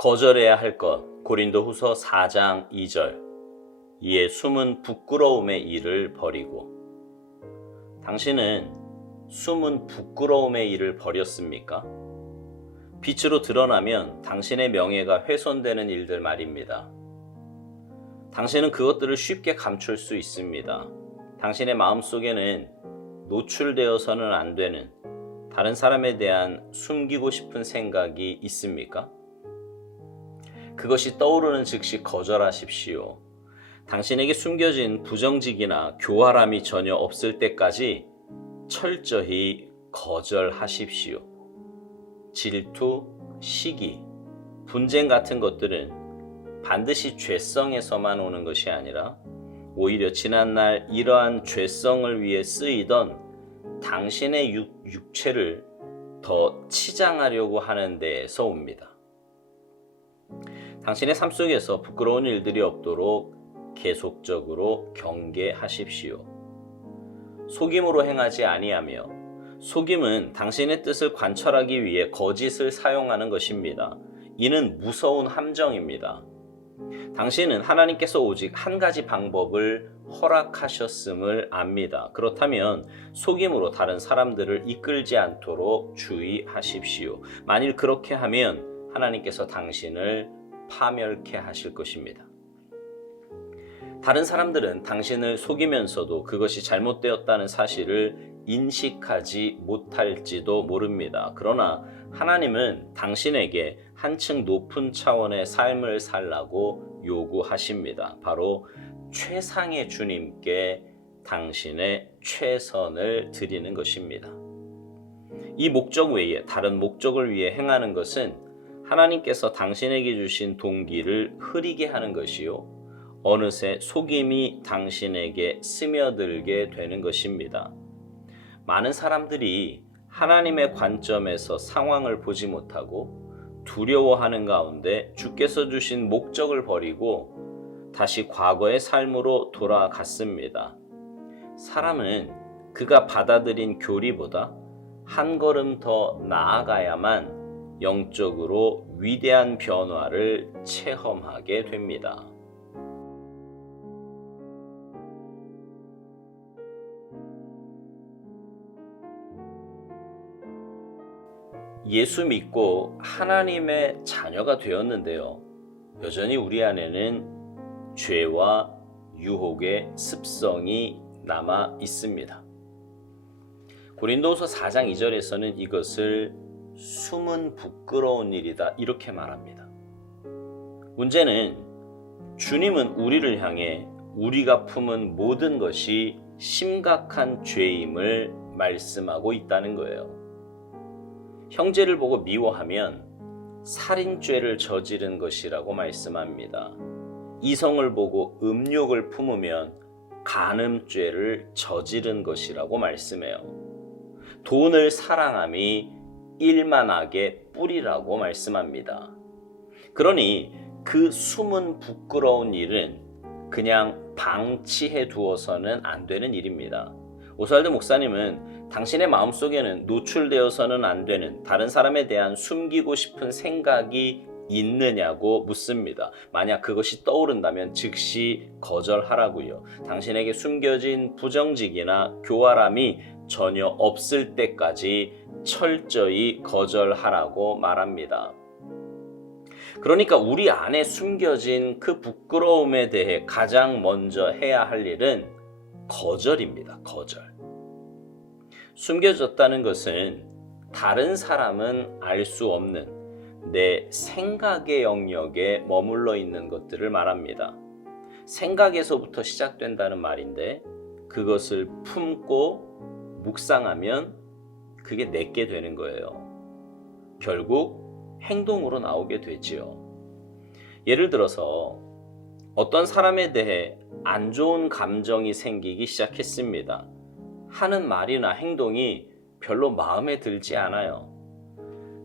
거절해야 할 것. 고린도후서 4장 2절. 이에 숨은 부끄러움의 일을 버리고. 당신은 숨은 부끄러움의 일을 버렸습니까? 빛으로 드러나면 당신의 명예가 훼손되는 일들 말입니다. 당신은 그것들을 쉽게 감출 수 있습니다. 당신의 마음속에는 노출되어서는 안 되는 다른 사람에 대한 숨기고 싶은 생각이 있습니까? 그것이 떠오르는 즉시 거절하십시오. 당신에게 숨겨진 부정직이나 교활함이 전혀 없을 때까지 철저히 거절하십시오. 질투, 시기, 분쟁 같은 것들은 반드시 죄성에서만 오는 것이 아니라 오히려 지난날 이러한 죄성을 위해 쓰이던 당신의 육체를 더 치장하려고 하는 데에서 옵니다. 당신의 삶 속에서 부끄러운 일들이 없도록 계속적으로 경계하십시오. 속임으로 행하지 아니하며, 속임은 당신의 뜻을 관철하기 위해 거짓을 사용하는 것입니다. 이는 무서운 함정입니다. 당신은 하나님께서 오직 한 가지 방법을 허락하셨음을 압니다. 그렇다면 속임으로 다른 사람들을 이끌지 않도록 주의하십시오. 만일 그렇게 하면 하나님께서 당신을 파멸케 하실 것입니다. 다른 사람들은 당신을 속이면서도 그것이 잘못되었다는 사실을 인식하지 못할지도 모릅니다. 그러나 하나님은 당신에게 한층 높은 차원의 삶을 살라고 요구하십니다. 바로 최상의 주님께 당신의 최선을 드리는 것입니다. 이 목적 외에 다른 목적을 위해 행하는 것은 하나님께서 당신에게 주신 동기를 흐리게 하는 것이요, 어느새 속임이 당신에게 스며들게 되는 것입니다. 많은 사람들이 하나님의 관점에서 상황을 보지 못하고 두려워하는 가운데 주께서 주신 목적을 버리고 다시 과거의 삶으로 돌아갔습니다. 사람은 그가 받아들인 교리보다 한 걸음 더 나아가야만 영적으로 위대한 변화를 체험하게 됩니다. 예수 믿고 하나님의 자녀가 되었는데요, 여전히 우리 안에는 죄와 유혹의 습성이 남아 있습니다. 고린도후서 4장 2절에서는 이것을 숨은 부끄러운 일이다 이렇게 말합니다. 문제는 주님은 우리를 향해 우리가 품은 모든 것이 심각한 죄임을 말씀하고 있다는 거예요. 형제를 보고 미워하면 살인죄를 저지른 것이라고 말씀합니다. 이성을 보고 음욕을 품으면 간음죄를 저지른 것이라고 말씀해요. 돈을 사랑함이 일만하게 뿌리라고 말씀합니다. 그러니 그 숨은 부끄러운 일은 그냥 방치해 두어서는 안 되는 일입니다. 오스왈드 목사님은 당신의 마음속에는 노출되어서는 안 되는 다른 사람에 대한 숨기고 싶은 생각이 있느냐고 묻습니다. 만약 그것이 떠오른다면 즉시 거절하라고요. 당신에게 숨겨진 부정직이나 교활함이 전혀 없을 때까지 철저히 거절하라고 말합니다. 그러니까 우리 안에 숨겨진 그 부끄러움에 대해 가장 먼저 해야 할 일은 거절입니다. 거절. 숨겨졌다는 것은 다른 사람은 알 수 없는 내 생각의 영역에 머물러 있는 것들을 말합니다. 생각에서부터 시작된다는 말인데 그것을 품고 묵상하면 그게 내게 되는 거예요. 결국 행동으로 나오게 되지요. 예를 들어서 어떤 사람에 대해 안 좋은 감정이 생기기 시작했습니다. 하는 말이나 행동이 별로 마음에 들지 않아요.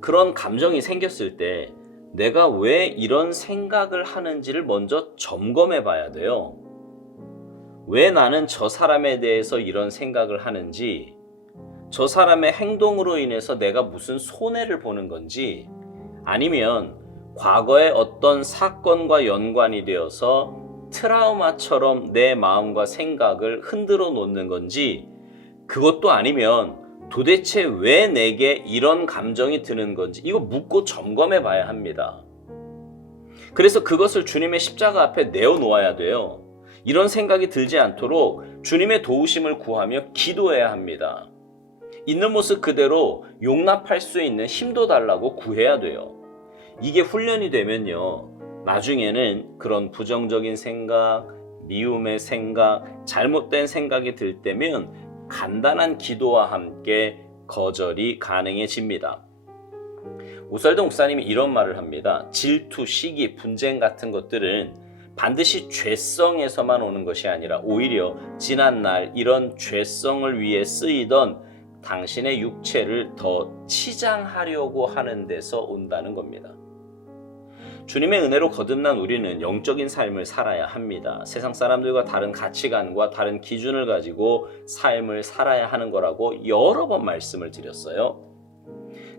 그런 감정이 생겼을 때 내가 왜 이런 생각을 하는지를 먼저 점검해 봐야 돼요. 왜 나는 저 사람에 대해서 이런 생각을 하는지, 저 사람의 행동으로 인해서 내가 무슨 손해를 보는 건지, 아니면 과거의 어떤 사건과 연관이 되어서 트라우마처럼 내 마음과 생각을 흔들어 놓는 건지, 그것도 아니면 도대체 왜 내게 이런 감정이 드는 건지 이거 묻고 점검해 봐야 합니다. 그래서 그것을 주님의 십자가 앞에 내어놓아야 돼요. 이런 생각이 들지 않도록 주님의 도우심을 구하며 기도해야 합니다. 있는 모습 그대로 용납할 수 있는 힘도 달라고 구해야 돼요. 이게 훈련이 되면요, 나중에는 그런 부정적인 생각, 미움의 생각, 잘못된 생각이 들 때면 간단한 기도와 함께 거절이 가능해집니다. 오스왈드 목사님이 이런 말을 합니다. 질투, 시기, 분쟁 같은 것들은 반드시 죄성에서만 오는 것이 아니라 오히려 지난날 이런 죄성을 위해 쓰이던 당신의 육체를 더 치장하려고 하는 데서 온다는 겁니다. 주님의 은혜로 거듭난 우리는 영적인 삶을 살아야 합니다. 세상 사람들과 다른 가치관과 다른 기준을 가지고 삶을 살아야 하는 거라고 여러 번 말씀을 드렸어요.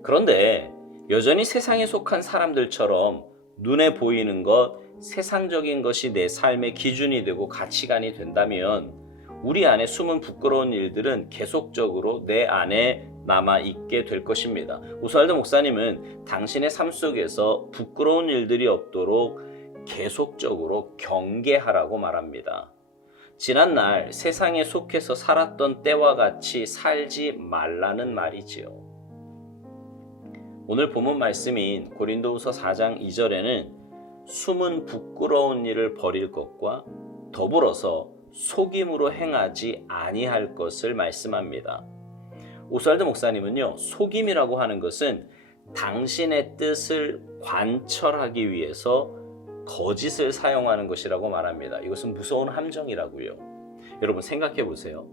그런데 여전히 세상에 속한 사람들처럼 눈에 보이는 것, 세상적인 것이 내 삶의 기준이 되고 가치관이 된다면 우리 안에 숨은 부끄러운 일들은 계속적으로 내 안에 남아있게 될 것입니다. 오스왈드 목사님은 당신의 삶 속에서 부끄러운 일들이 없도록 계속적으로 경계하라고 말합니다. 지난날 세상에 속해서 살았던 때와 같이 살지 말라는 말이지요. 오늘 본문 말씀인 고린도후서 4장 2절에는 숨은 부끄러운 일을 버릴 것과 더불어서 속임으로 행하지 아니할 것을 말씀합니다. 오스왈드 목사님은요, 속임이라고 하는 것은 당신의 뜻을 관철하기 위해서 거짓을 사용하는 것이라고 말합니다. 이것은 무서운 함정이라고요. 여러분 생각해 보세요.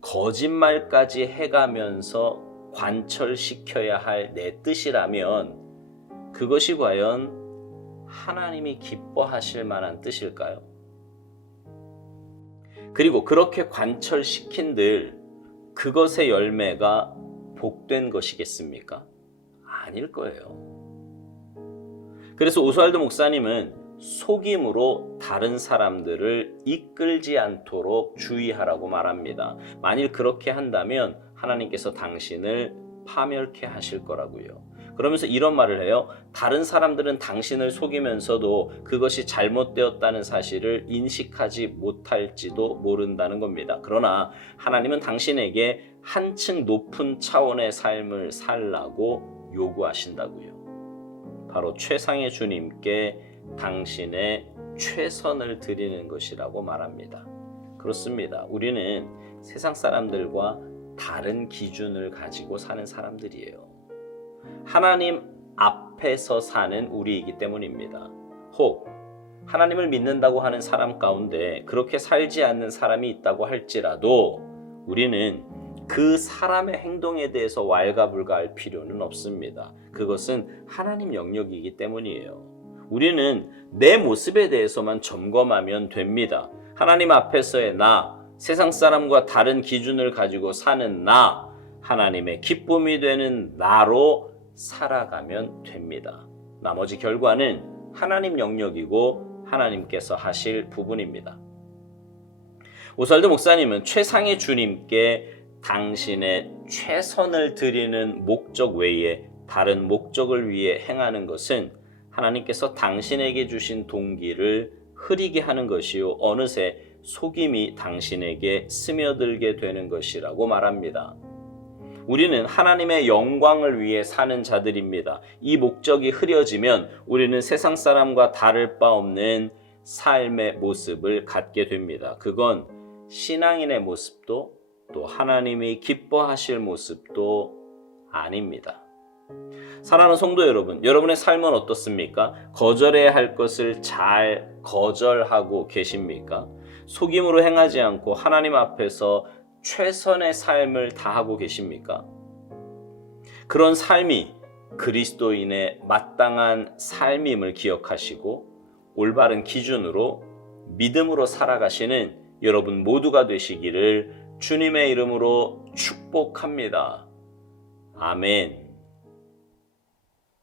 거짓말까지 해가면서 관철시켜야 할 내 뜻이라면 그것이 과연 하나님이 기뻐하실 만한 뜻일까요? 그리고 그렇게 관철시킨들 그것의 열매가 복된 것이겠습니까? 아닐 거예요. 그래서 오스왈드 목사님은 속임으로 다른 사람들을 이끌지 않도록 주의하라고 말합니다. 만일 그렇게 한다면 하나님께서 당신을 파멸케 하실 거라고요. 그러면서 이런 말을 해요. 다른 사람들은 당신을 속이면서도 그것이 잘못되었다는 사실을 인식하지 못할지도 모른다는 겁니다. 그러나 하나님은 당신에게 한층 높은 차원의 삶을 살라고 요구하신다고요. 바로 최상의 주님께 당신의 최선을 드리는 것이라고 말합니다. 그렇습니다. 우리는 세상 사람들과 다른 기준을 가지고 사는 사람들이에요. 하나님 앞에서 사는 우리이기 때문입니다. 혹 하나님을 믿는다고 하는 사람 가운데 그렇게 살지 않는 사람이 있다고 할지라도 우리는 그 사람의 행동에 대해서 왈가불가할 필요는 없습니다. 그것은 하나님 영역이기 때문이에요. 우리는 내 모습에 대해서만 점검하면 됩니다. 하나님 앞에서의 나, 세상 사람과 다른 기준을 가지고 사는 나, 하나님의 기쁨이 되는 나로 살아가면 됩니다. 나머지 결과는 하나님 영역이고 하나님께서 하실 부분입니다. 오스왈드 목사님은 최상의 주님께 당신의 최선을 드리는 목적 외에 다른 목적을 위해 행하는 것은 하나님께서 당신에게 주신 동기를 흐리게 하는 것이요 어느새 속임이 당신에게 스며들게 되는 것이라고 말합니다. 우리는 하나님의 영광을 위해 사는 자들입니다. 이 목적이 흐려지면 우리는 세상 사람과 다를 바 없는 삶의 모습을 갖게 됩니다. 그건 신앙인의 모습도 또 하나님이 기뻐하실 모습도 아닙니다. 사랑하는 성도 여러분, 여러분의 삶은 어떻습니까? 거절해야 할 것을 잘 거절하고 계십니까? 속임으로 행하지 않고 하나님 앞에서 최선의 삶을 다하고 계십니까? 그런 삶이 그리스도인의 마땅한 삶임을 기억하시고 올바른 기준으로 믿음으로 살아가시는 여러분 모두가 되시기를 주님의 이름으로 축복합니다. 아멘.